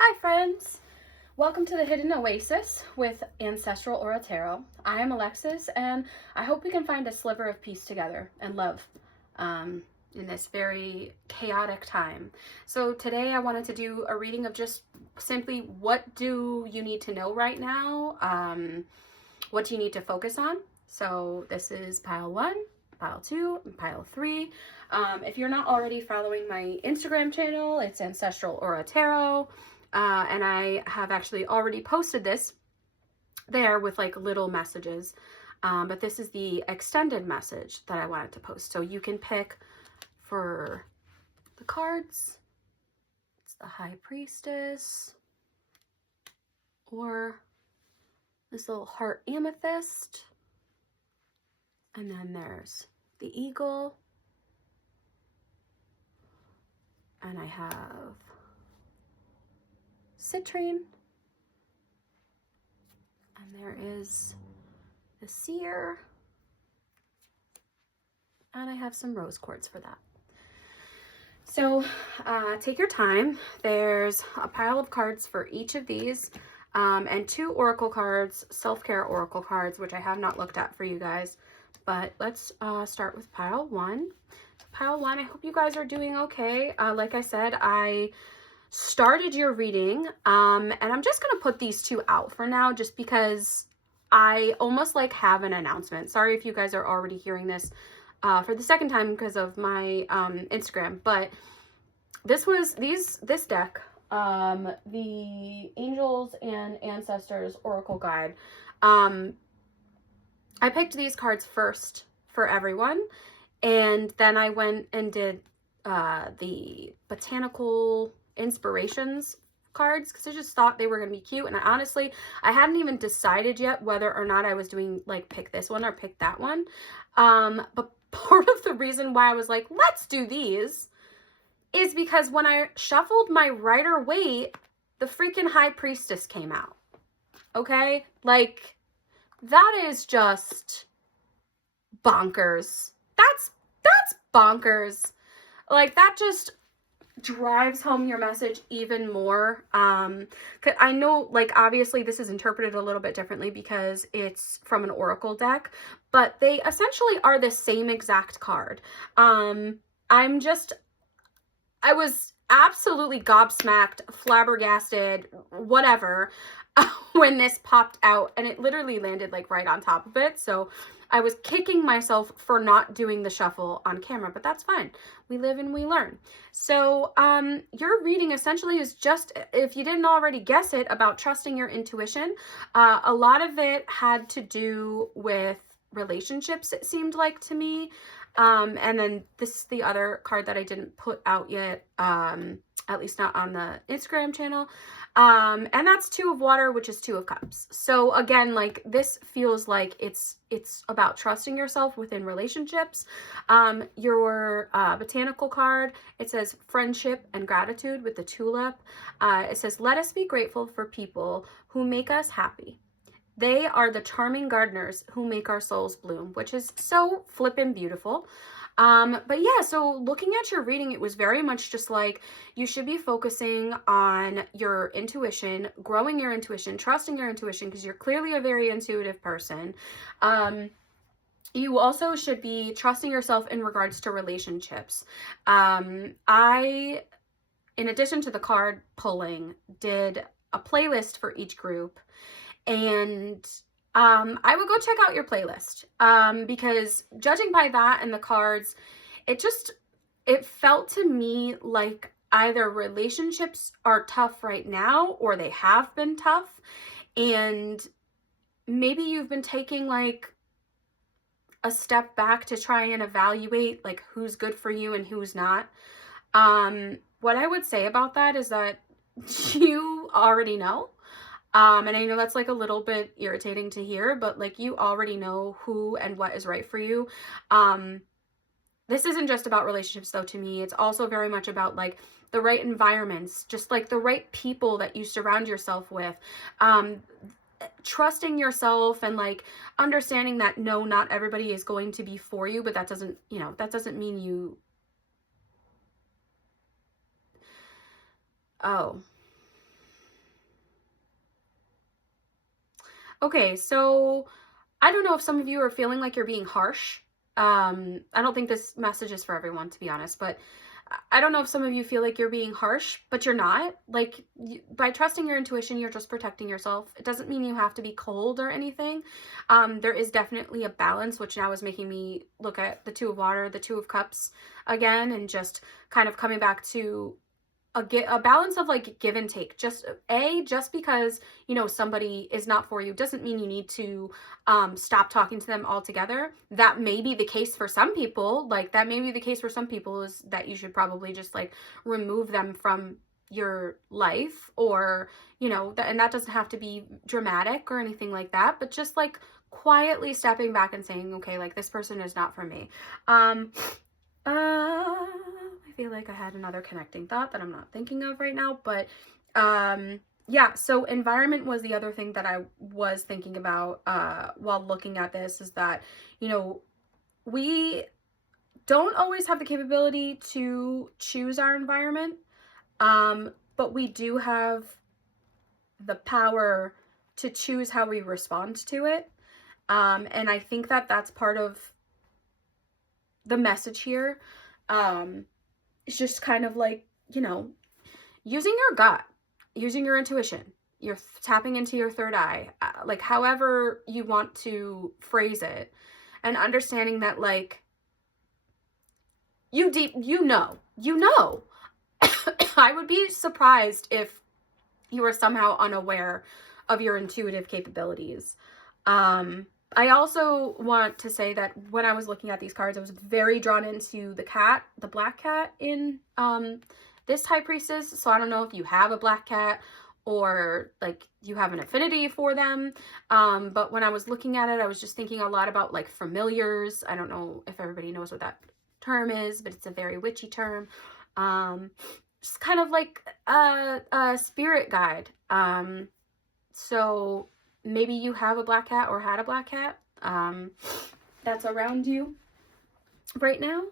Hi friends! Welcome to the Hidden Oasis with Ancestral or Otro. I am Alexis and I hope we can find a sliver of peace together and love in this very chaotic time. So today I wanted to do a reading of just simply what do you need to know right now, what do you need to focus on. So this is pile 1, pile 2, and pile 3. If you're not already following my Instagram channel, it's Ancestral or Otro. And I have actually already posted this there with like little messages, but this is the extended message that I wanted to post. So you can pick for the cards, it's the High Priestess, or this little heart amethyst, and then there's the eagle, and I have citrine, and there is the seer, and I have some rose quartz for that. So take your time. There's a pile of cards for each of these, and 2 oracle cards, self-care oracle cards, which I have not looked at for you guys, but let's start with pile 1. Pile 1, I hope you guys are doing okay. Like I said, I started your reading, and I'm just gonna put these 2 out for now just because I almost like have an announcement. Sorry if you guys are already hearing this for the second time because of my Instagram, but this deck, the Angels and Ancestors Oracle Guide, I picked these cards first for everyone, and then I went and did the botanical inspirations cards because I just thought they were gonna be cute, and I hadn't even decided yet whether or not I was doing like pick this one or pick that one, but part of the reason why I was like, let's do these is because when I shuffled my Rider-Waite, the freaking High Priestess came out. Okay, like that is just bonkers. That's bonkers. Like that just drives home your message even more. I know, like, obviously this is interpreted a little bit differently because it's from an oracle deck, but they essentially are the same exact card. I was absolutely gobsmacked, flabbergasted, whatever, when this popped out, and it literally landed like right on top of it. So I was kicking myself for not doing the shuffle on camera, but that's fine. We live and we learn. So your reading essentially is just, if you didn't already guess it, about trusting your intuition. A lot of it had to do with relationships, it seemed like to me. And then this is the other card that I didn't put out yet, at least not on the Instagram channel. And that's 2 of water, which is 2 of cups. So again, like this feels like it's about trusting yourself within relationships. Your botanical card, it says friendship and gratitude with the tulip. It says, let us be grateful for people who make us happy. They are the charming gardeners who make our souls bloom, which is so flippin' beautiful. But yeah, so looking at your reading, it was very much just like you should be focusing on your intuition, growing your intuition, trusting your intuition, because you're clearly a very intuitive person. You also should be trusting yourself in regards to relationships. I, in addition to the card pulling, did a playlist for each group, and I would go check out your playlist, because judging by that and the cards, it felt to me like either relationships are tough right now or they have been tough, and maybe you've been taking like a step back to try and evaluate like who's good for you and who's not. What I would say about that is that you already know. And I know that's like a little bit irritating to hear, but like you already know who and what is right for you. This isn't just about relationships though, to me. It's also very much about like the right environments, just like the right people that you surround yourself with. Trusting yourself and like understanding that no, not everybody is going to be for you, but that doesn't mean you, oh, Okay, so I don't know if some of you are feeling like you're being harsh. I don't think this message is for everyone, to be honest, but I don't know if some of you feel like you're being harsh, but you're not. Like, by trusting your intuition, you're just protecting yourself. It doesn't mean you have to be cold or anything. There is definitely a balance, which now is making me look at the Two of Water, the Two of Cups again, and just kind of coming back to a balance of like give and take. Just because somebody is not for you doesn't mean you need to stop talking to them altogether. That may be the case for some people. Like, that may be the case for some people, is that you should probably just like remove them from your life, or and that doesn't have to be dramatic or anything like that, but just like quietly stepping back and saying, okay, like, this person is not for me. I feel like I had another connecting thought that I'm not thinking of right now, but yeah, so environment was the other thing that I was thinking about while looking at this, is that, we don't always have the capability to choose our environment, but we do have the power to choose how we respond to it. And I think that that's part of the message here. It's just kind of like, using your gut, using your intuition, you're tapping into your third eye, like however you want to phrase it, and understanding that, like, you know. I would be surprised if you were somehow unaware of your intuitive capabilities. I also want to say that when I was looking at these cards, I was very drawn into the black cat in this High Priestess. So I don't know if you have a black cat or like you have an affinity for them. But when I was looking at it, I was just thinking a lot about like familiars. I don't know if everybody knows what that term is, but it's a very witchy term. Just kind of like a spirit guide. So maybe you have a black cat or had a black cat that's around you right now.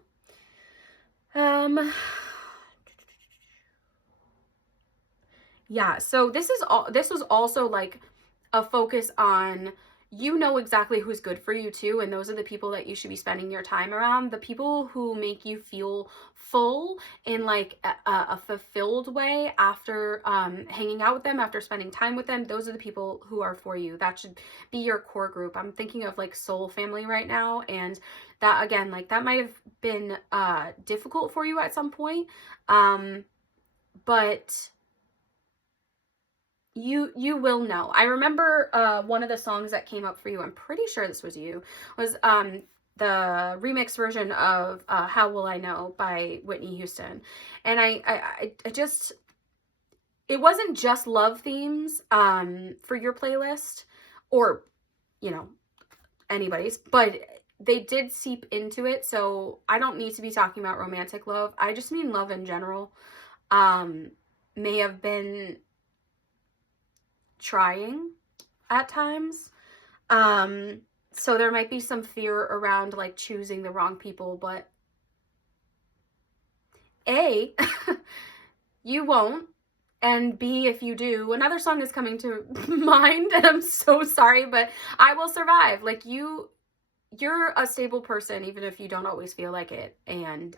Yeah, so this was also like a focus on, exactly who's good for you too, and those are the people that you should be spending your time around. The people who make you feel full in like a fulfilled way after hanging out with them, after spending time with them, those are the people who are for you. That should be your core group. I'm thinking of like soul family right now, and that, again, like, that might have been difficult for you at some point, but you will know. I remember one of the songs that came up for you, I'm pretty sure this was you, was the remix version of How Will I Know by Whitney Houston. And I just, it wasn't just love themes for your playlist, or anybody's, but they did seep into it. So I don't need to be talking about romantic love. I just mean love in general may have been trying at times. So there might be some fear around like choosing the wrong people, but A, you won't, and B, if you do, another song is coming to mind, and I'm so sorry, but I will survive. Like, you're a stable person, even if you don't always feel like it. And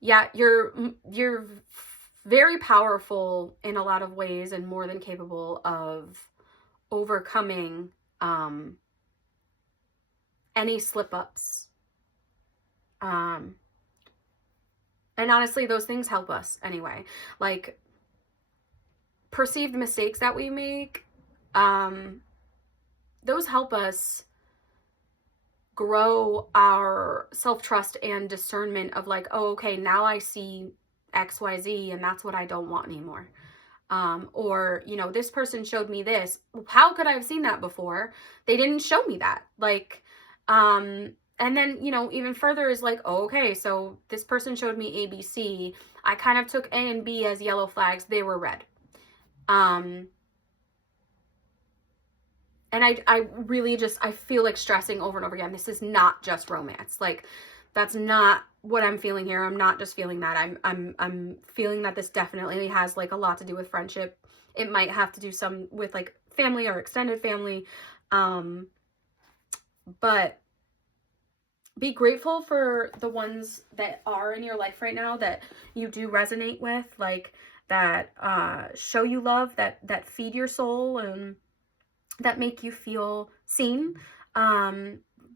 yeah, you're very powerful in a lot of ways, and more than capable of overcoming any slip-ups. And honestly, those things help us anyway. Like, perceived mistakes that we make, those help us grow our self-trust and discernment of like, oh, okay, now I see XYZ, and that's what I don't want anymore. Or, this person showed me this. How could I have seen that before? They didn't show me that. Like, and then, even further is like, oh, okay, so this person showed me ABC. I kind of took A and B as yellow flags. They were red. And I really just, I feel like stressing over and over again, this is not just romance. Like, That's not what I'm feeling here. I'm not just feeling that. I'm feeling that this definitely has like a lot to do with friendship. It might have to do some with like family or extended family. But be grateful for the ones that are in your life right now that you do resonate with, like that show you love, that feed your soul, and that make you feel seen.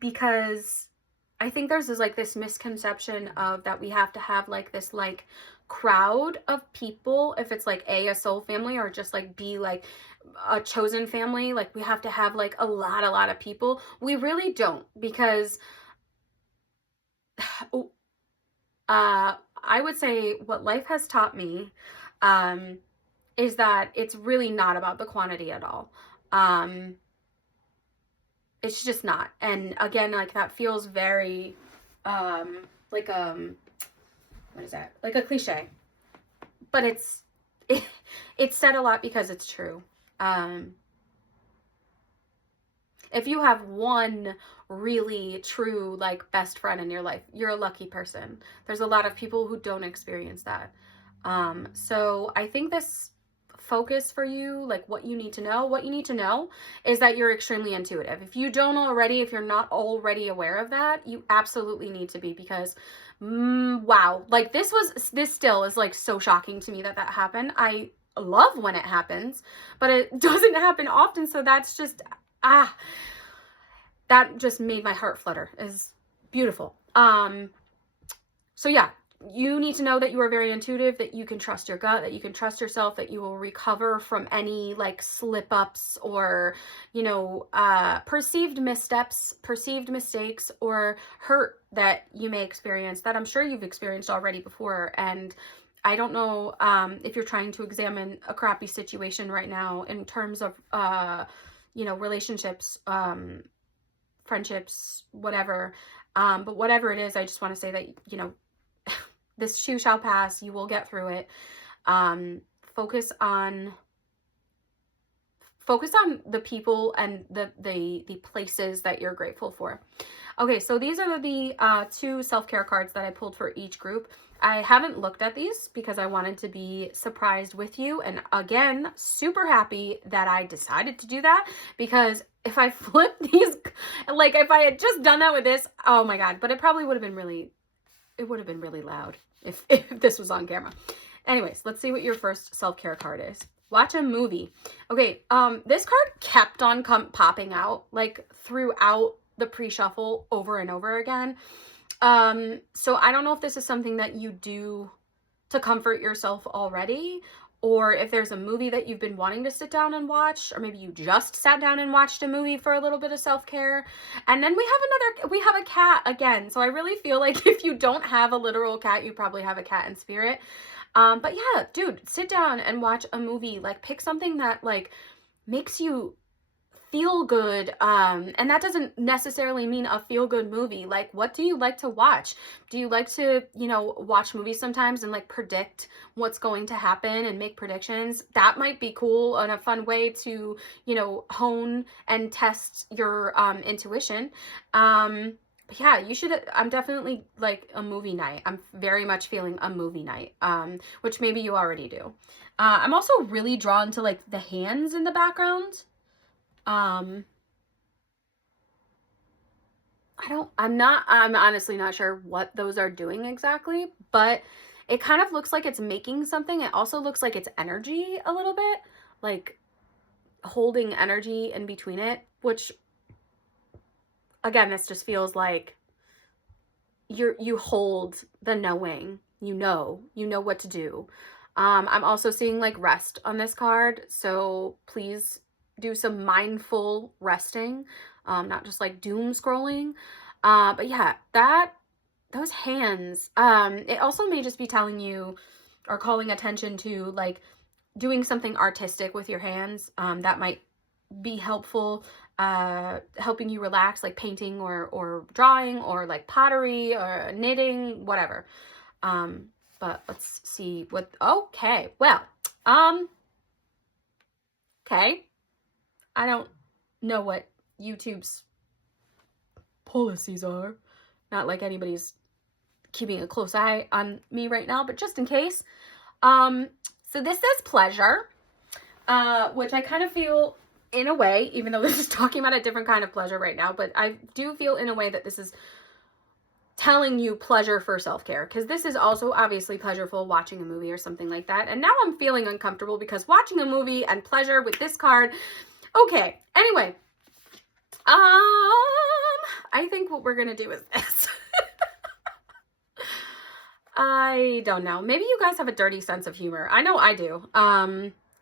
Because I think there's this misconception of that we have to have like this like crowd of people, if it's like a soul family, or just like be like a chosen family. Like we have to have like a lot of people. We really don't, because I would say what life has taught me is that it's really not about the quantity at all. It's just not. And again, like that feels very like what is that? Like a cliche. But it's said a lot because it's true. If you have one really true like best friend in your life, you're a lucky person. There's a lot of people who don't experience that. So I think this focus for you, like what you need to know is that you're extremely intuitive. If you don't already, if you're not already aware of that, you absolutely need to be, because wow, like this still is like so shocking to me that happened. I love when it happens, but it doesn't happen often. So that's just that just made my heart flutter. Is beautiful. So yeah, you need to know that you are very intuitive, that you can trust your gut, that you can trust yourself, that you will recover from any like slip ups or, you know, perceived missteps, perceived mistakes, or hurt that you may experience, that I'm sure you've experienced already before. And I don't know if you're trying to examine a crappy situation right now in terms of, you know, relationships, friendships, whatever. But whatever it is, I just want to say that, you know, this too shall pass. You will get through it. Focus on the people and the places that you're grateful for. Okay, so these are the 2 self-care cards that I pulled for each group. I haven't looked at these because I wanted to be surprised with you. And again, super happy that I decided to do that, because if I flipped these, like if I had just done that with this, oh my God, but it probably would have been really, it would have been really loud if this was on camera. Anyways, let's see what your first self-care card is. Watch a movie. Okay, this card kept on popping out like throughout the pre-shuffle over and over again. So I don't know if this is something that you do to comfort yourself already, or if there's a movie that you've been wanting to sit down and watch, or maybe you just sat down and watched a movie for a little bit of self-care. And then we have a cat again. So I really feel like if you don't have a literal cat, you probably have a cat in spirit. But yeah, dude, sit down and watch a movie. Like pick something that like makes you feel good, and that doesn't necessarily mean a feel-good movie. Like, what do you like to watch? Do you like to, you know, watch movies sometimes and like predict what's going to happen and make predictions? That might be cool and a fun way to, you know, hone and test your intuition. But yeah, you should. I'm definitely like a movie night. I'm very much feeling a movie night, which maybe you already do. I'm also really drawn to like the hands in the background. I'm honestly not sure what those are doing exactly, but it kind of looks like it's making something. It also looks like it's energy a little bit, like holding energy in between it, which again, this just feels like you hold the knowing, you know what to do. I'm also seeing like rest on this card. So please do some mindful resting, not just like doom scrolling. But yeah, those hands, it also may just be telling you or calling attention to like doing something artistic with your hands. That might be helpful, helping you relax, like painting or drawing or like pottery or knitting, whatever. But let's see what, okay, well, okay. I don't know what YouTube's policies are. Not like anybody's keeping a close eye on me right now, but just in case. So this says pleasure, which I kind of feel in a way, even though this is talking about a different kind of pleasure right now, but I do feel in a way that this is telling you pleasure for self-care, because this is also obviously pleasureful, watching a movie or something like that. And now I'm feeling uncomfortable because watching a movie and pleasure with this card. Okay, anyway, I think what we're gonna do is this. I don't know, maybe you guys have a dirty sense of humor. I know I do.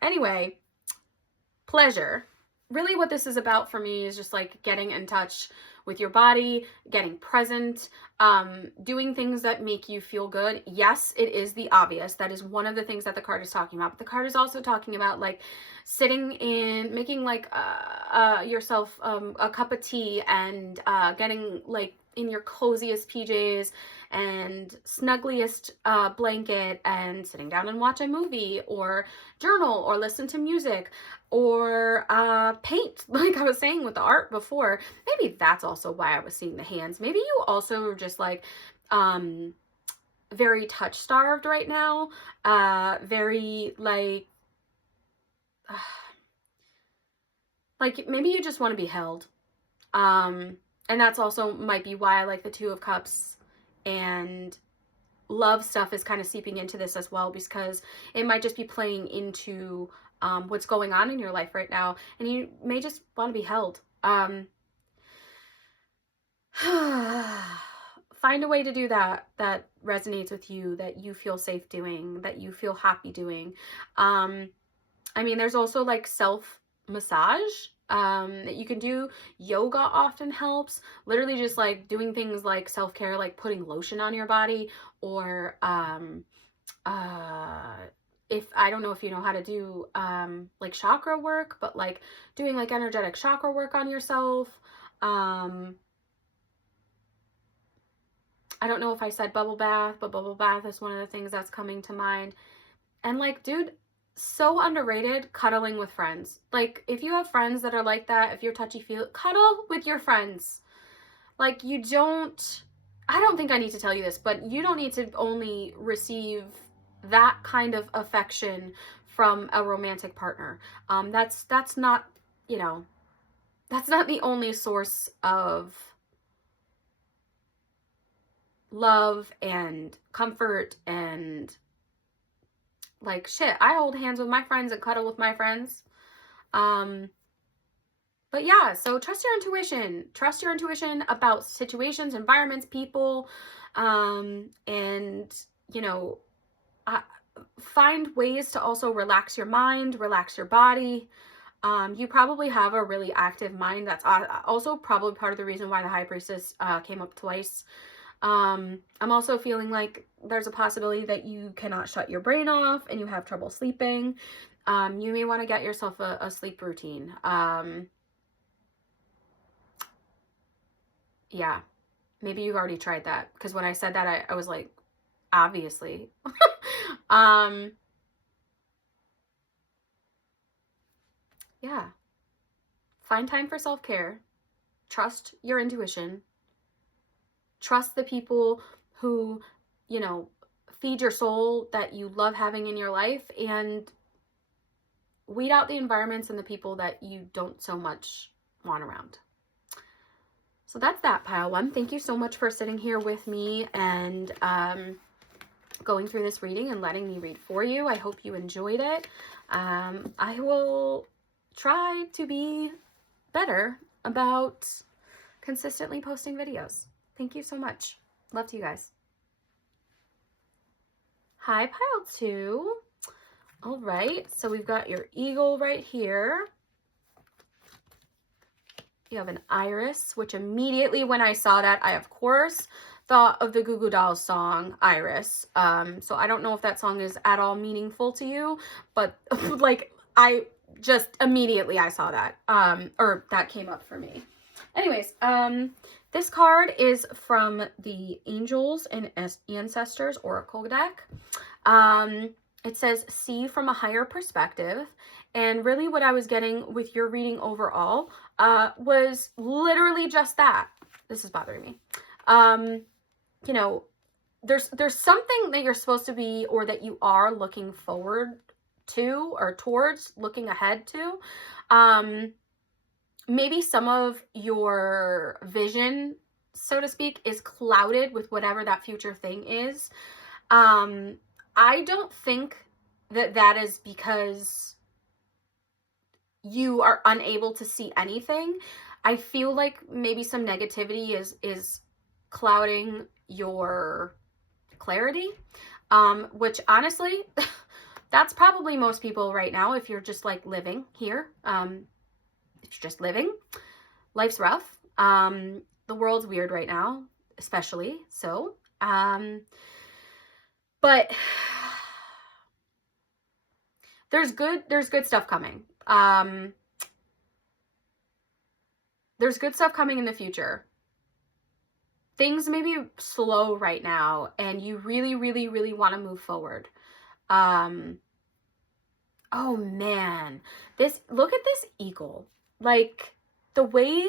Anyway, pleasure. Really what this is about for me is just like getting in touch with your body, getting present, doing things that make you feel good. Yes, it is the obvious. That is one of the things that the card is talking about. But the card is also talking about like sitting in, making like yourself a cup of tea and getting like in your coziest PJs and snuggliest blanket and sitting down and watch a movie or journal or listen to music or paint, like I was saying with the art before. Maybe that's also why I was seeing the hands. Maybe you also are just like very touch starved right now, very like maybe you just want to be held. And that's also might be why I like the Two of Cups, and love stuff is kind of seeping into this as well, because it might just be playing into what's going on in your life right now, and you may just want to be held. Find a way to do that resonates with you, that you feel safe doing, that you feel happy doing. I mean, there's also like self massage that you can do. Yoga often helps. Literally just like doing things like self-care, like putting lotion on your body, or if I don't know if you know how to do like chakra work, but like doing like energetic chakra work on yourself. I don't know if I said bubble bath, but bubble bath is one of the things that's coming to mind. And like, dude, so underrated, cuddling with friends. Like, if you have friends that are like that, if you're touchy-feely, cuddle with your friends. Like, I don't think I need to tell you this, but you don't need to only receive that kind of affection from a romantic partner. That's not, you know, that's not the only source of love and comfort and like shit. I hold hands with my friends and cuddle with my friends. But yeah, so trust your intuition. Trust your intuition about situations, environments, people, and you know, find ways to also relax your mind, relax your body. You probably have a really active mind. That's also probably part of the reason why the High Priestess came up twice. I'm also feeling like there's a possibility that you cannot shut your brain off and you have trouble sleeping. You may want to get yourself a sleep routine. Yeah, maybe you've already tried that, because when I said that, I was like, obviously. Yeah, find time for self-care. Trust your intuition. Trust the people who, you know, feed your soul, that you love having in your life, and weed out the environments and the people that you don't so much want around. So that's that, pile one. Thank you so much for sitting here with me and going through this reading and letting me read for you. I hope you enjoyed it. I will try to be better about consistently posting videos. Thank you so much. Love to you guys. Hi, pile two. All right, so we've got your eagle right here. You have an iris, which immediately when I saw that, I of course thought of the Goo Goo Dolls song Iris. So I don't know if that song is at all meaningful to you, but like I just immediately I saw that, or that came up for me. Anyways, this card is from the Angels and Ancestors Oracle deck. It says, see from a higher perspective. And really what I was getting with your reading overall was literally just that. This is bothering me. You know, there's something that you're supposed to be, or that you are looking forward to or towards, looking ahead to. Maybe some of your vision, so to speak, is clouded with whatever that future thing is. I don't think that is because you are unable to see anything. I feel like maybe some negativity is clouding your clarity, which honestly, that's probably most people right now. If you're just like living here, if you're just living, life's rough. The world's weird right now, especially so. But there's good stuff coming. There's good stuff coming in the future. Things may be slow right now, and you really, really, really want to move forward. Oh man, look at this eagle. Like the way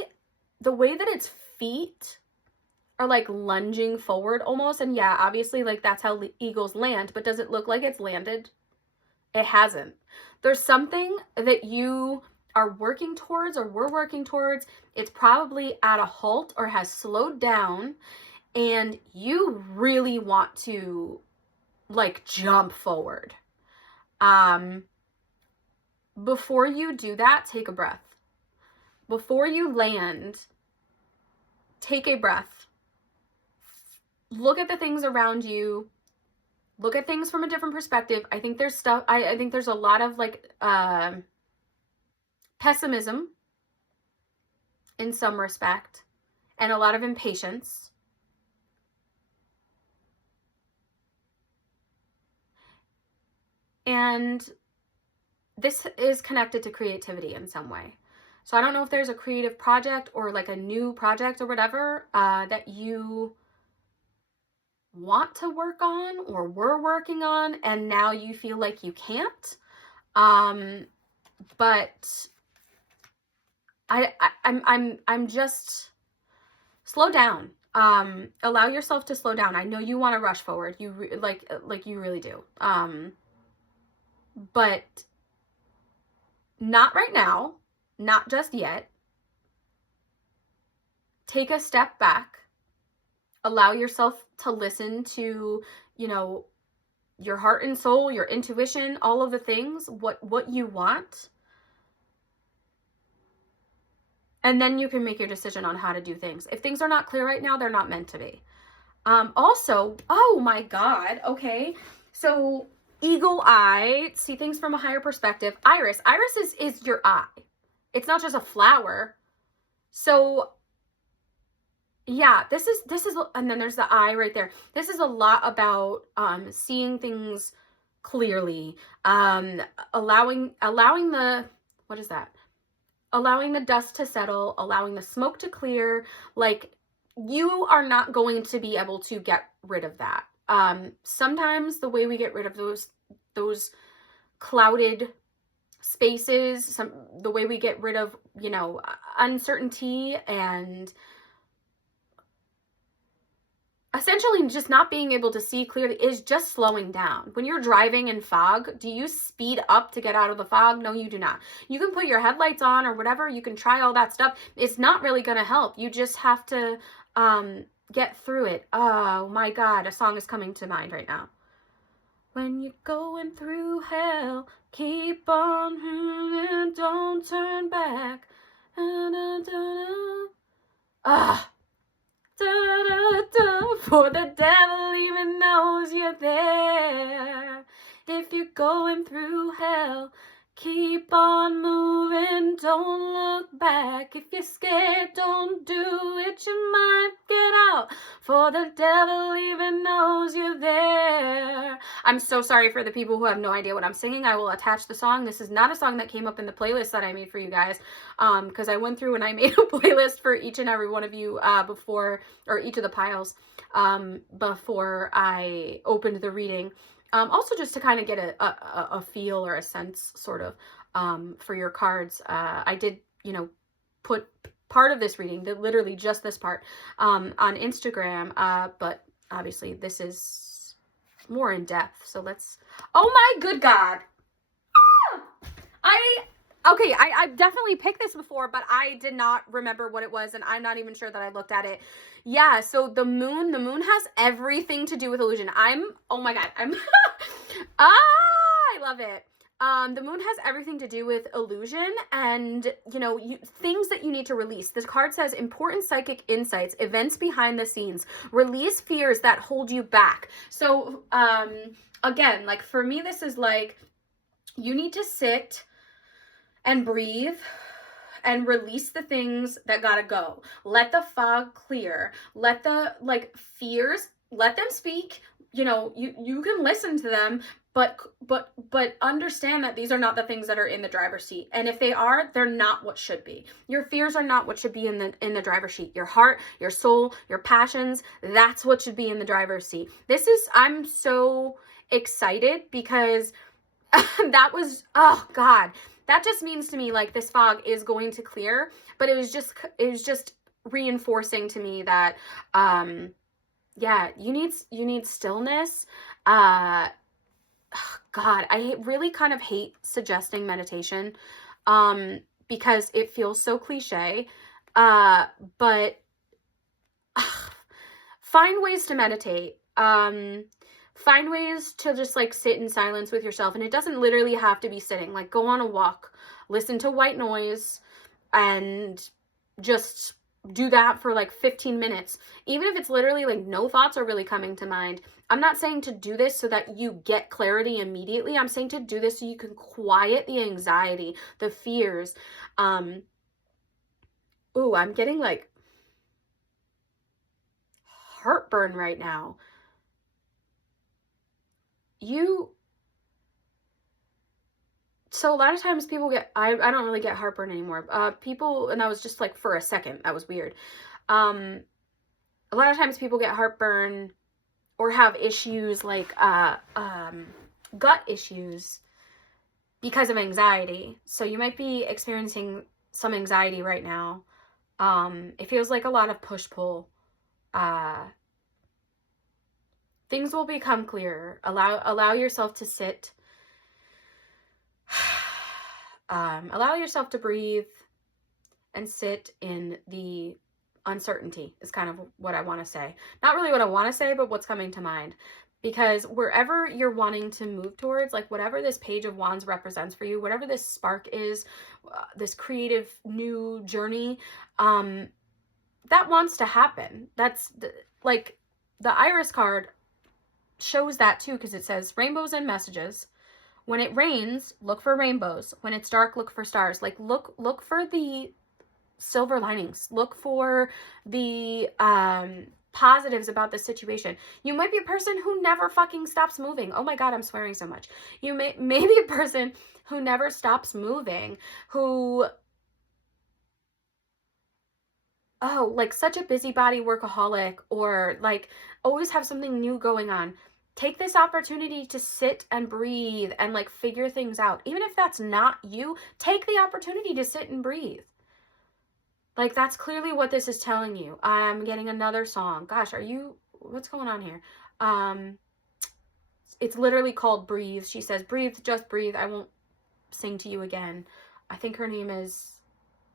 that its feet are like lunging forward almost. And yeah, obviously like that's how eagles land, but does it look like it's landed? It hasn't. There's something that you are working towards, or we're working towards. It's probably at a halt or has slowed down, and you really want to like jump forward. Before you do that, take a breath. Before you land, take a breath. Look at the things around you. Look at things from a different perspective. I think there's stuff, I think there's a lot of like pessimism in some respect, and a lot of impatience. And this is connected to creativity in some way. So I don't know if there's a creative project or like a new project or whatever that you want to work on or were working on, and now you feel like you can't. But I'm just slow down. Allow yourself to slow down. I know you want to rush forward. You like you really do. But not right now, not just yet. Take a step back. Allow yourself to listen to, you know, your heart and soul, your intuition, all of the things, what you want. And then you can make your decision on how to do things. If things are not clear right now, they're not meant to be. Also, oh my God, okay. So eagle eye, see things from a higher perspective. Iris is your eye. It's not just a flower. So yeah, this is, and then there's the eye right there. This is a lot about seeing things clearly, allowing the, what is that? Allowing the dust to settle, allowing the smoke to clear. Like, you are not going to be able to get rid of that. Sometimes the way we get rid of those clouded spaces, the way we get rid of, you know, uncertainty and essentially just not being able to see clearly, is just slowing down. When you're driving in fog, do you speed up to get out of the fog? No, you do not. You can put your headlights on or whatever. You can try all that stuff. It's not really going to help. You just have to get through it. Oh my God, a song is coming to mind right now. When you're going through hell, keep on moving, don't turn back. For the devil even knows you're there. If you're going through hell, keep on moving, don't look back. If you're scared, don't do it, you might get out. For the devil even knows you're there. I'm so sorry for the people who have no idea what I'm singing. I will attach the song. This is not a song that came up in the playlist that I made for you guys, because I went through and I made a playlist for each and every one of you before, or each of the piles, before I opened the reading. Also just to kind of get a feel or a sense sort of for your cards. I did, you know, put part of this reading, literally just this part, on Instagram, but obviously this is more in depth. So let's, oh my good God. Okay, I've definitely picked this before, but I did not remember what it was, and I'm not even sure that I looked at it. Yeah, so the moon has everything to do with illusion. Oh my God, I love it. The moon has everything to do with illusion and, you know, things that you need to release. This card says important psychic insights, events behind the scenes, release fears that hold you back. So, again, like for me, this is like, you need to sit and breathe and release the things that gotta go. Let the fog clear. Let the fears, let them speak. You know, you can listen to them, but understand that these are not the things that are in the driver's seat. And if they are, they're not what should be. Your fears are not what should be in the driver's seat. Your heart, your soul, your passions, that's what should be in the driver's seat. I'm so excited because that was, oh God, that just means to me like this fog is going to clear, but it was just reinforcing to me that yeah, you need stillness. God, I really kind of hate suggesting meditation because it feels so cliche, but find ways to meditate. Find ways to just like sit in silence with yourself, and it doesn't literally have to be sitting. Like go on a walk, listen to white noise, and just do that for like 15 minutes. Even if it's literally like no thoughts are really coming to mind. I'm not saying to do this so that you get clarity immediately. I'm saying to do this so you can quiet the anxiety, the fears. Ooh, I'm getting like heartburn right now. So a lot of times people get, I don't really get heartburn anymore. And that was just like for a second, that was weird. A lot of times people get heartburn or have issues like, gut issues because of anxiety. So you might be experiencing some anxiety right now. It feels like a lot of push-pull. Things will become clearer. Allow yourself to sit. Allow yourself to breathe and sit in the uncertainty is kind of what I want to say. Not really what I want to say, but what's coming to mind. Because wherever you're wanting to move towards, like whatever this Page of Wands represents for you, whatever this spark is, this creative new journey, that wants to happen. That's like the Iris card shows that too, because it says rainbows and messages. When it rains, look for rainbows. When it's dark, look for stars. Like look for the silver linings. Look for the positives about the situation. You might be a person who never fucking stops moving. Oh my God, I'm swearing so much. You may be a person who never stops moving, who like such a busybody workaholic, or like always have something new going on. Take this opportunity to sit and breathe and like figure things out. Even if that's not you, take the opportunity to sit and breathe. Like that's clearly what this is telling you. I'm getting another song. Gosh, what's going on here? It's literally called Breathe. She says, breathe, just breathe. I won't sing to you again. I think her name is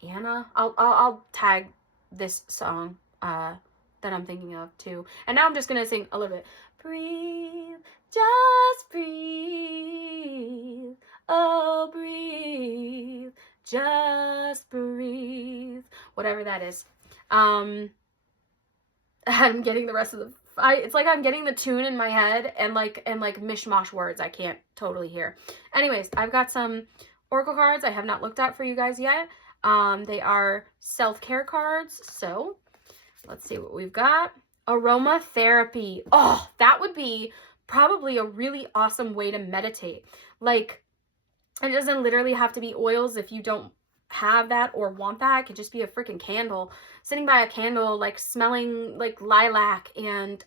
Anna. I'll tag this song that I'm thinking of too. And now I'm just gonna sing a little bit. Breathe, just breathe. Oh, breathe, just breathe. Whatever that is. I'm getting the rest of the. It's like I'm getting the tune in my head and like mishmash words I can't totally hear. Anyways, I've got some oracle cards I have not looked at for you guys yet. They are self-care cards. So let's see what we've got. Aromatherapy. Oh, that would be probably a really awesome way to meditate. Like, it doesn't literally have to be oils if you don't have that or want that. It could just be a freaking candle. Sitting by a candle, like smelling like lilac and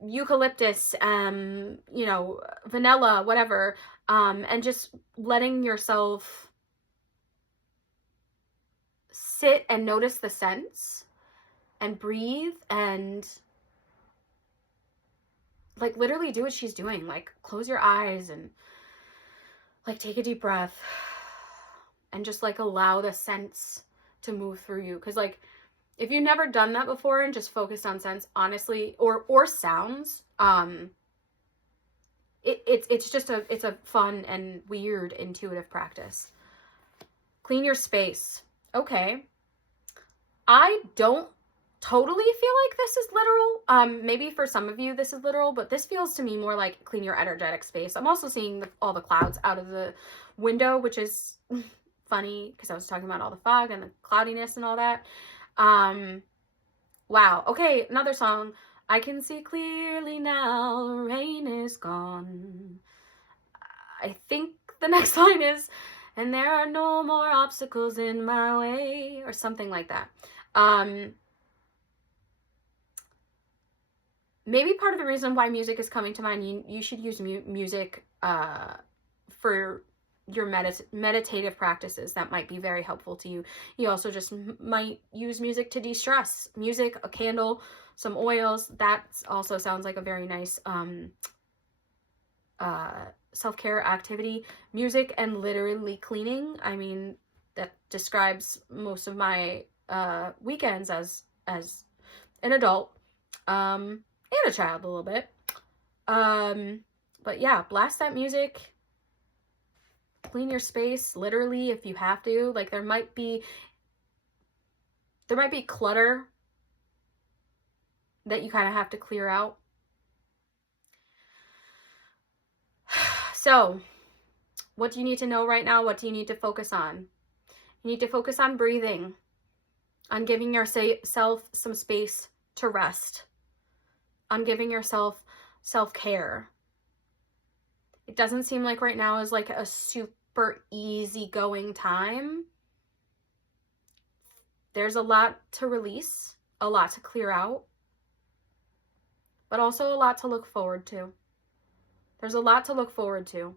eucalyptus, you know, vanilla, whatever, and just letting yourself sit and notice the scents and breathe and like literally do what she's doing. Like close your eyes and like take a deep breath and just like allow the sense to move through you. Because like if you've never done that before and just focused on sense, honestly, or sounds, it's just a fun and weird intuitive practice. Clean your space. Okay. I don't totally feel like this is literal. Maybe for some of you this is literal, but this feels to me more like clean your energetic space. I'm also seeing all the clouds out of the window, which is funny because I was talking about all the fog and the cloudiness and all that. Wow. Okay, another song. I can see clearly now, rain is gone. I think the next line is, and there are no more obstacles in my way, or something like that. Maybe part of the reason why music is coming to mind, you should use music for your meditative practices. That might be very helpful to you. You also just might use music to de-stress. Music, a candle, some oils. That also sounds like a very nice self-care activity. Music and literally cleaning. I mean, that describes most of my weekends as an adult and a child a little bit. But yeah, blast that music. Clean your space, literally, if you have to. Like there might be clutter that you kind of have to clear out. So, what do you need to know right now? What do you need to focus on? You need to focus on breathing, on giving yourself some space to rest, on giving yourself self-care. It doesn't seem like right now is like a super easy going time. There's a lot to release, a lot to clear out, but also a lot to look forward to. There's a lot to look forward to.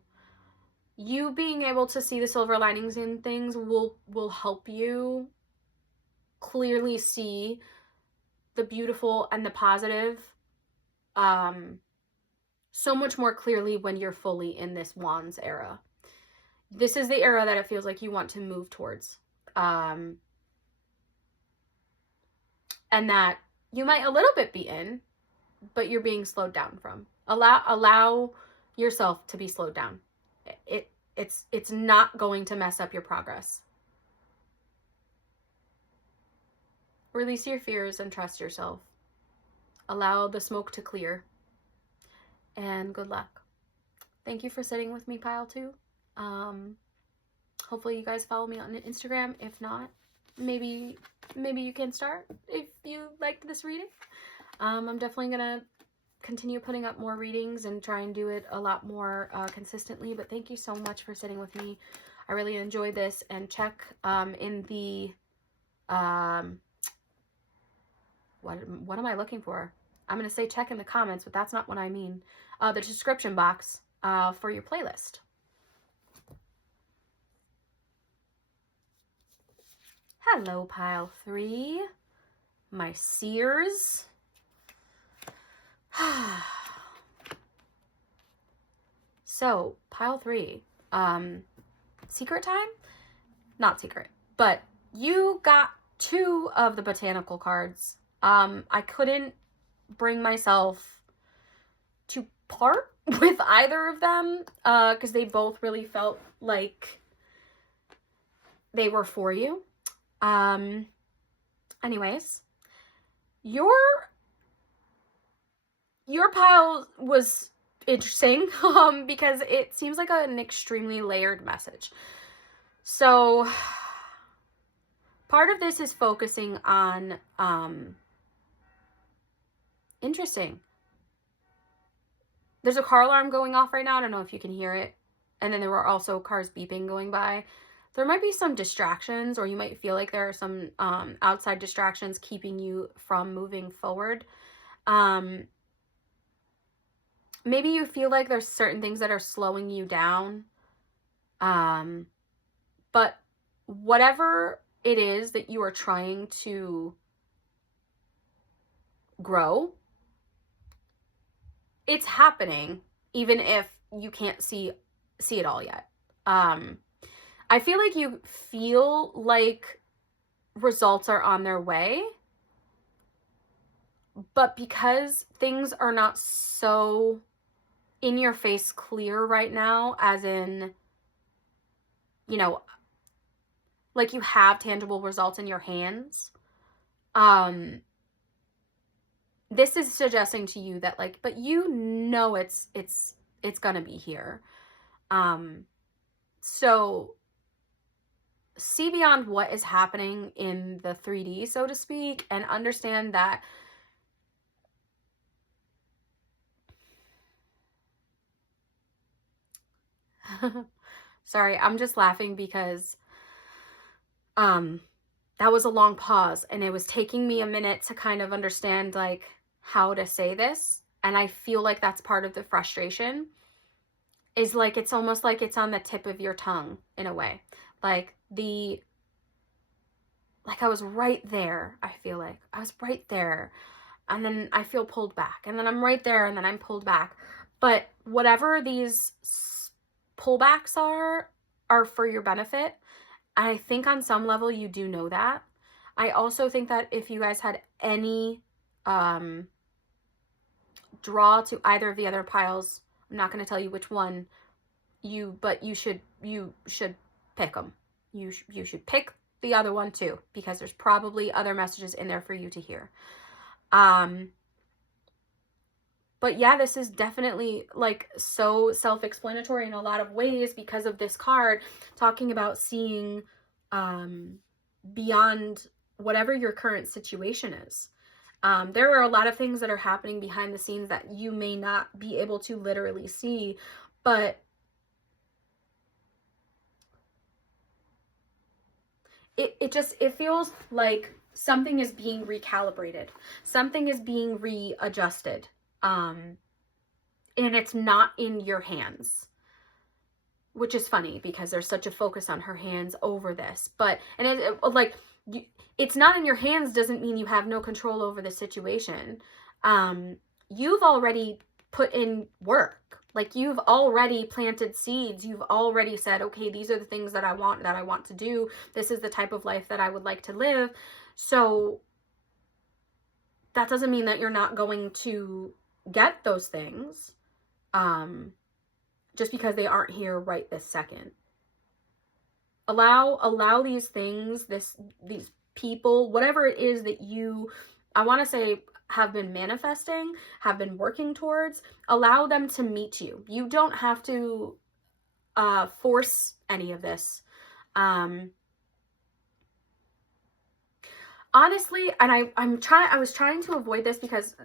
You being able to see the silver linings in things will help you clearly see the beautiful and the positive so much more clearly when you're fully in this Wands era. This is the era that it feels like you want to move towards. And that you might a little bit be in, but you're being slowed down from. Allow yourself to be slowed down. It's not going to mess up your progress. Release your fears and trust yourself. Allow the smoke to clear. And good luck. Thank you for sitting with me, Pile 2. Hopefully you guys follow me on Instagram. If not, maybe you can start if you liked this reading. I'm definitely gonna continue putting up more readings and try and do it a lot more consistently, but thank you so much for sitting with me. I really enjoyed this. And check in the what am I looking for? I'm gonna say check in the comments, but that's not what I mean. The description box for your playlist. Hello, Pile 3, my seers. So, Pile 3, secret time? Not secret, but you got 2 of the botanical cards. I couldn't bring myself to part with either of them, because they both really felt like they were for you. Anyways, your pile was interesting, because it seems like an extremely layered message. So, part of this is focusing on, interesting. There's a car alarm going off right now. I don't know if you can hear it. And then there were also cars beeping going by. There might be some distractions, or you might feel like there are some outside distractions keeping you from moving forward. Maybe you feel like there's certain things that are slowing you down. But whatever it is that you are trying to grow, it's happening, even if you can't see it all yet. I feel like you feel like results are on their way, but because things are not so in your face clear right now, as in, you know, like you have tangible results in your hands, this is suggesting to you that, like, but you know it's gonna be here. So see beyond what is happening in the 3D, so to speak, and understand that sorry, I'm just laughing because that was a long pause, and it was taking me a minute to kind of understand, like, how to say this. And I feel like that's part of the frustration, is like, it's almost like it's on the tip of your tongue in a way. Like I was right there. I feel like I was right there, and then I feel pulled back, and then I'm right there, and then I'm pulled back. But whatever these pullbacks are for your benefit. I think on some level you do know that. I also think that if you guys had any draw to either of the other piles, I'm not going to tell you which one, but you should pick them. You should pick the other one too, because there's probably other messages in there for you to hear. But yeah, this is definitely, like, so self-explanatory in a lot of ways because of this card talking about seeing beyond whatever your current situation is. There are a lot of things that are happening behind the scenes that you may not be able to literally see, but it feels like something is being recalibrated. Something is being readjusted. And it's not in your hands, which is funny because there's such a focus on her hands over this. But, and it's not in your hands doesn't mean you have no control over the situation. You've already put in work. Like, you've already planted seeds. You've already said, okay, these are the things that I want to do. This is the type of life that I would like to live. So that doesn't mean that you're not going to get those things, just because they aren't here right this second. Allow these things, these people, whatever it is that you, I want to say, have been manifesting, have been working towards, allow them to meet you. You don't have to force any of this. Honestly, and I was trying to avoid this because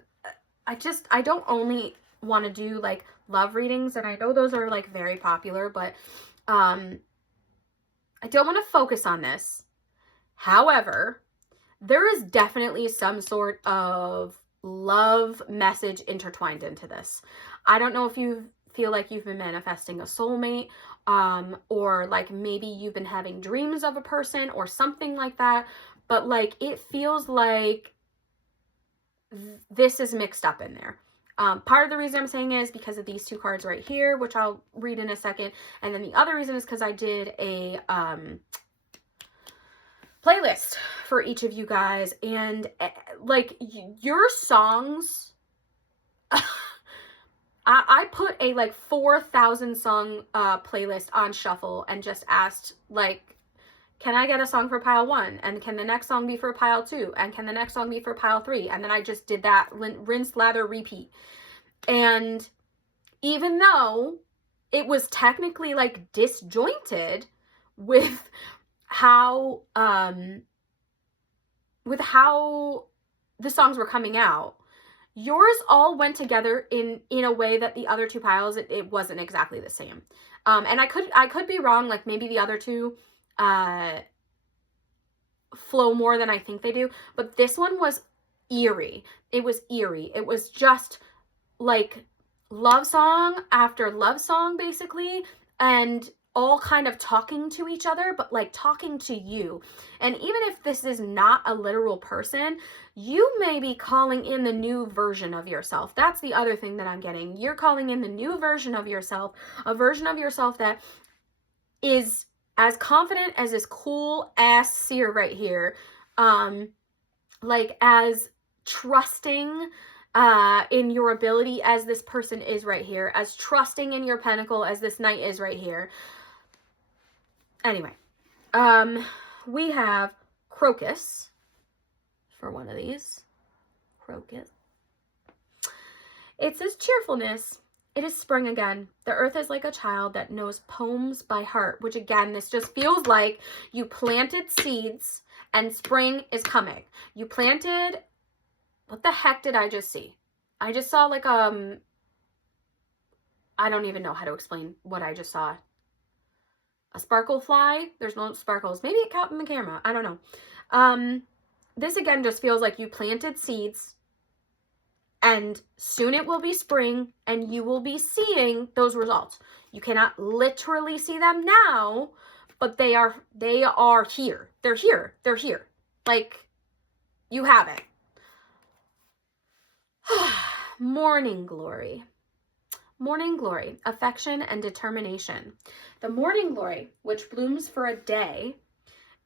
I don't only want to do, like, love readings, and I know those are, like, very popular, but I don't want to focus on this. However, there is definitely some sort of love message intertwined into this. I don't know if you feel like you've been manifesting a soulmate, or, like, maybe you've been having dreams of a person or something like that, but, like, it feels like this is mixed up in there. Part of the reason I'm saying is because of these two cards right here, which I'll read in a second. And then the other reason is because I did a playlist for each of you guys. And, like, your songs, I put a, like, 4,000 song playlist on shuffle and just asked, like, can I get a song for pile 1? And can the next song be for pile 2? And can the next song be for pile 3? And then I just did that, rinse, lather, repeat. And even though it was technically, like, disjointed with how the songs were coming out, yours all went together in a way that the other two piles, it wasn't exactly the same. And I could be wrong, like, maybe the other two flow more than I think they do, but this one was eerie. It was eerie. It was just, like, love song after love song, basically, and all kind of talking to each other, but like talking to you. And even if this is not a literal person, you may be calling in the new version of yourself. That's the other thing that I'm getting. You're calling in the new version of yourself, a version of yourself that is as confident as this cool ass seer right here, like as trusting in your ability as this person is right here, as trusting in your pentacle as this knight is right here. Anyway, we have Crocus for one of these. Crocus. It says cheerfulness. It is spring again. The earth is like a child that knows poems by heart, which again, this just feels like you planted seeds and spring is coming. You planted, what the heck did I just see? I just saw like, I don't even know how to explain what I just saw. A sparkle fly. There's no sparkles. Maybe it caught in the camera. I don't know. This again just feels like you planted seeds and soon it will be spring and you will be seeing those results. You cannot literally see them now, but they are here. They're here. They're here. Like, you have it. Morning glory. Morning glory, affection and determination. The morning glory, which blooms for a day,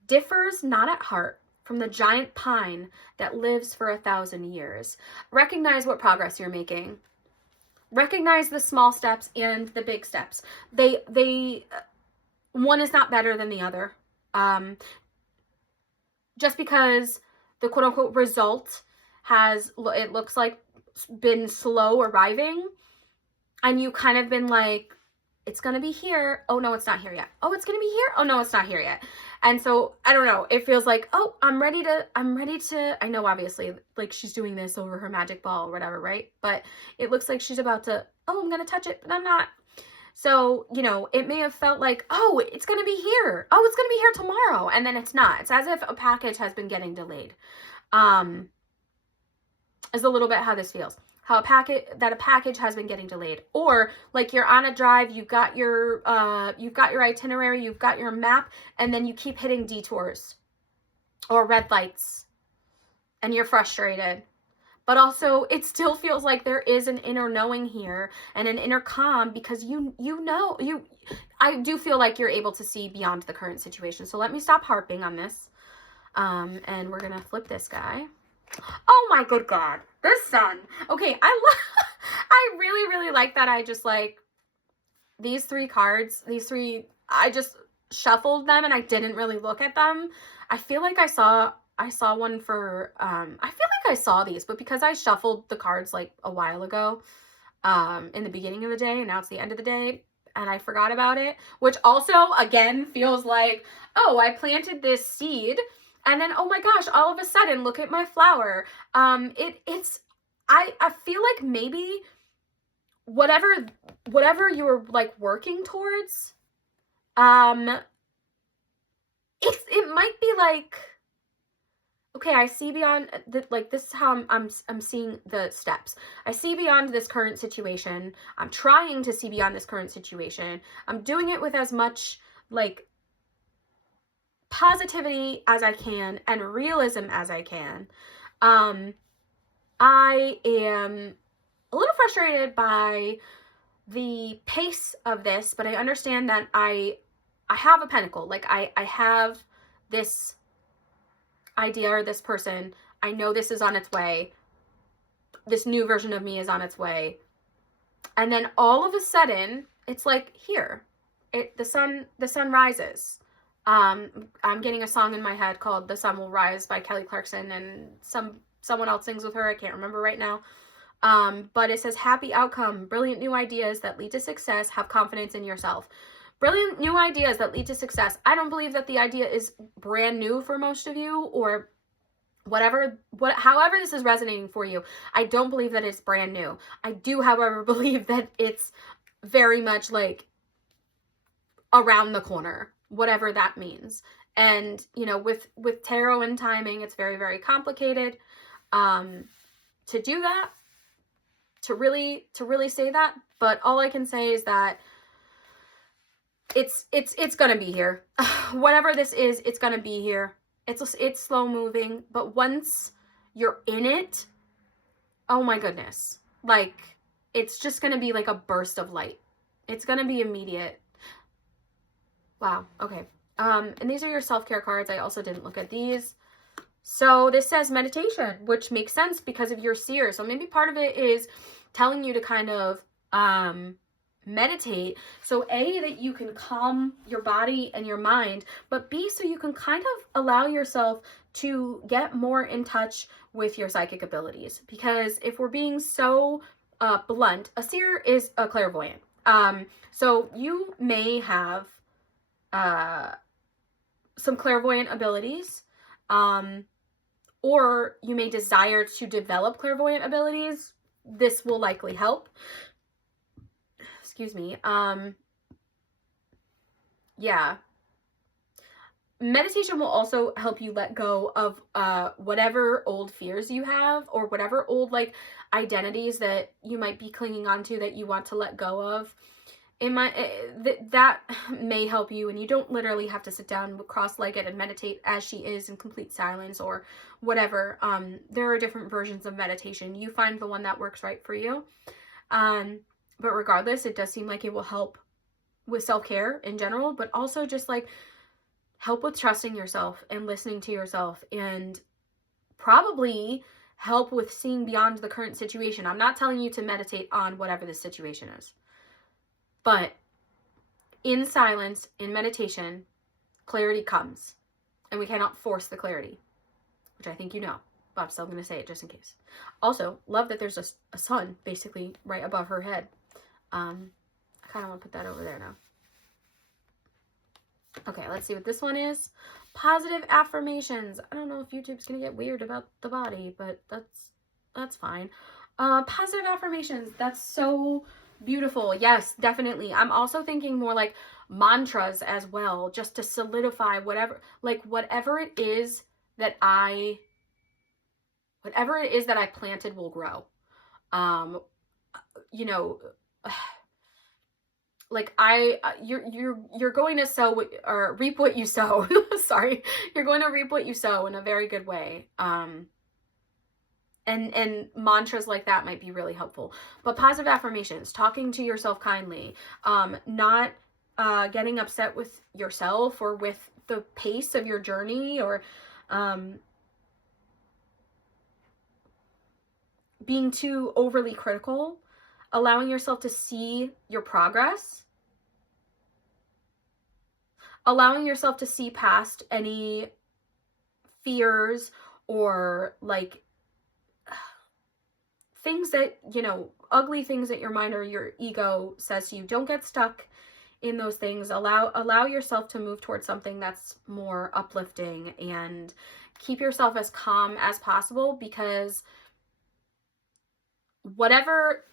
differs not at heart from the giant pine that lives for 1,000 years. Recognize what progress you're making. Recognize the small steps and the big steps. They one is not better than the other. Just because the quote unquote result has, it looks like, been slow arriving, and you kind of been like, it's gonna be here. Oh no, it's not here yet. Oh, it's gonna be here. Oh no, it's not here yet. And so I don't know, it feels like, oh, I'm ready to, I know obviously like she's doing this over her magic ball or whatever, right? But it looks like she's about to, oh, I'm gonna touch it, but I'm not. So, you know, it may have felt like, oh, it's gonna be here. Oh, it's gonna be here tomorrow. And then it's not. It's as if a package has been getting delayed. Is a little bit how this feels. How a package has been getting delayed, or like you're on a drive, you've got your itinerary, you've got your map, and then you keep hitting detours or red lights, and you're frustrated. But also, it still feels like there is an inner knowing here and an inner calm, because I do feel like you're able to see beyond the current situation. So let me stop harping on this, and we're gonna flip this guy. Oh my good God, this sun. Okay, I really, really like that. I just like these three cards, I just shuffled them and I didn't really look at them. I feel like I saw one for, I feel like I saw these, but because I shuffled the cards like a while ago, in the beginning of the day, and now it's the end of the day, and I forgot about it, which also, again, feels like, oh, I planted this seed, and then, oh my gosh, all of a sudden, look at my flower. I feel like maybe whatever you were like working towards, it might be like, okay, I see beyond like this is how I'm seeing the steps. I see beyond this current situation. I'm trying to see beyond this current situation. I'm doing it with as much like positivity as I can and realism as I can. I am a little frustrated by the pace of this, but I understand that I have a pentacle. Like I have this idea or this person. I know this is on its way. This new version of me is on its way. And then all of a sudden, it's like here. The sun rises. I'm getting a song in my head called "The Sun Will Rise" by Kelly Clarkson, and someone else sings with her. I can't remember right now. But it says, happy outcome, brilliant new ideas that lead to success, have confidence in yourself. Brilliant new ideas that lead to success. I don't believe that the idea is brand new for most of you, or however this is resonating for you. I don't believe that it's brand new. I do, however, believe that it's very much like around the corner, whatever that means. And, you know, with tarot and timing, it's very, very complicated to do that, to really say that. But all I can say is that it's gonna be here. Whatever this is, it's gonna be here. It's slow moving, but once you're in it, oh my goodness, like, it's just gonna be like a burst of light. It's gonna be immediate. Wow. Okay. And these are your self-care cards. I also didn't look at these. So this says meditation, which makes sense because of your seer. So maybe part of it is telling you to kind of meditate. So A, that you can calm your body and your mind, but B, so you can kind of allow yourself to get more in touch with your psychic abilities. Because if we're being so blunt, a seer is a clairvoyant. So you may have some clairvoyant abilities, or you may desire to develop clairvoyant abilities. This will likely help. Excuse me. Yeah. Meditation will also help you let go of whatever old fears you have, or whatever old like identities that you might be clinging on to that you want to let go of. That may help you, and you don't literally have to sit down cross-legged and meditate as she is in complete silence or whatever. There are different versions of meditation. You find the one that works right for you. But regardless, it does seem like it will help with self-care in general, but also just like help with trusting yourself and listening to yourself, and probably help with seeing beyond the current situation. I'm not telling you to meditate on whatever the situation is. But in silence, in meditation, clarity comes. And we cannot force the clarity, which I think you know, but I'm still going to say it just in case. Also, love that there's a sun basically right above her head. I kind of want to put that over there now. Okay, let's see what this one is. Positive affirmations. I don't know if YouTube's going to get weird about the body, but that's fine. Positive affirmations. That's so beautiful. Yes, definitely. I'm also thinking more like mantras as well, just to solidify whatever it is that I planted will grow. You know, like you're going to sow or reap what you sow. Sorry. You're going to reap what you sow in a very good way. And mantras like that might be really helpful. But positive affirmations, talking to yourself kindly, not getting upset with yourself or with the pace of your journey, or being too overly critical, allowing yourself to see your progress, allowing yourself to see past any fears or like things that, you know, ugly things that your mind or your ego says to you. Don't get stuck in those things. Allow yourself to move towards something that's more uplifting, and keep yourself as calm as possible, because whatever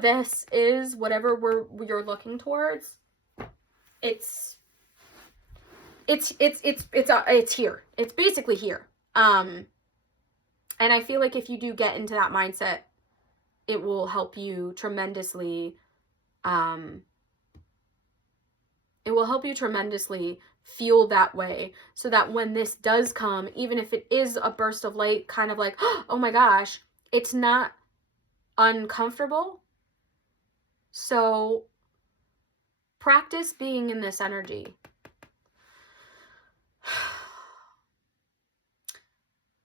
this is, whatever you're looking towards, it's here. It's basically here. And I feel like if you do get into that mindset, it will help you tremendously. It will help you tremendously feel that way, so that when this does come, even if it is a burst of light, kind of like, oh my gosh, it's not uncomfortable. So practice being in this energy.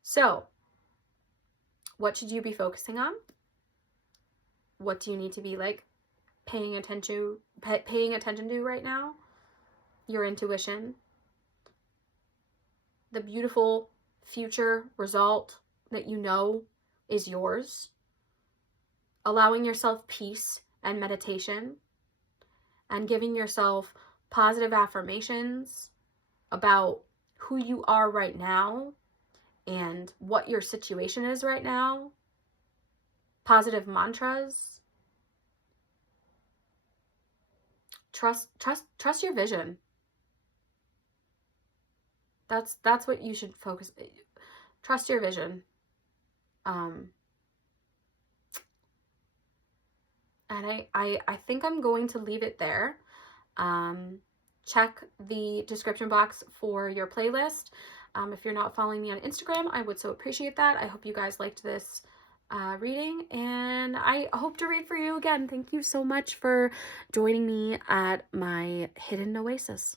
So, what should you be focusing on? What do you need to be like paying attention to right now? Your intuition. The beautiful future result that you know is yours. Allowing yourself peace and meditation, and giving yourself positive affirmations about who you are right now and what your situation is right now. Positive mantras. Trust your vision. That's what you should focus. Trust your vision. And I think I'm going to leave it there. Check the description box for your playlist. If you're not following me on Instagram, I would so appreciate that. I hope you guys liked this reading, and I hope to read for you again. Thank you so much for joining me at my hidden oasis.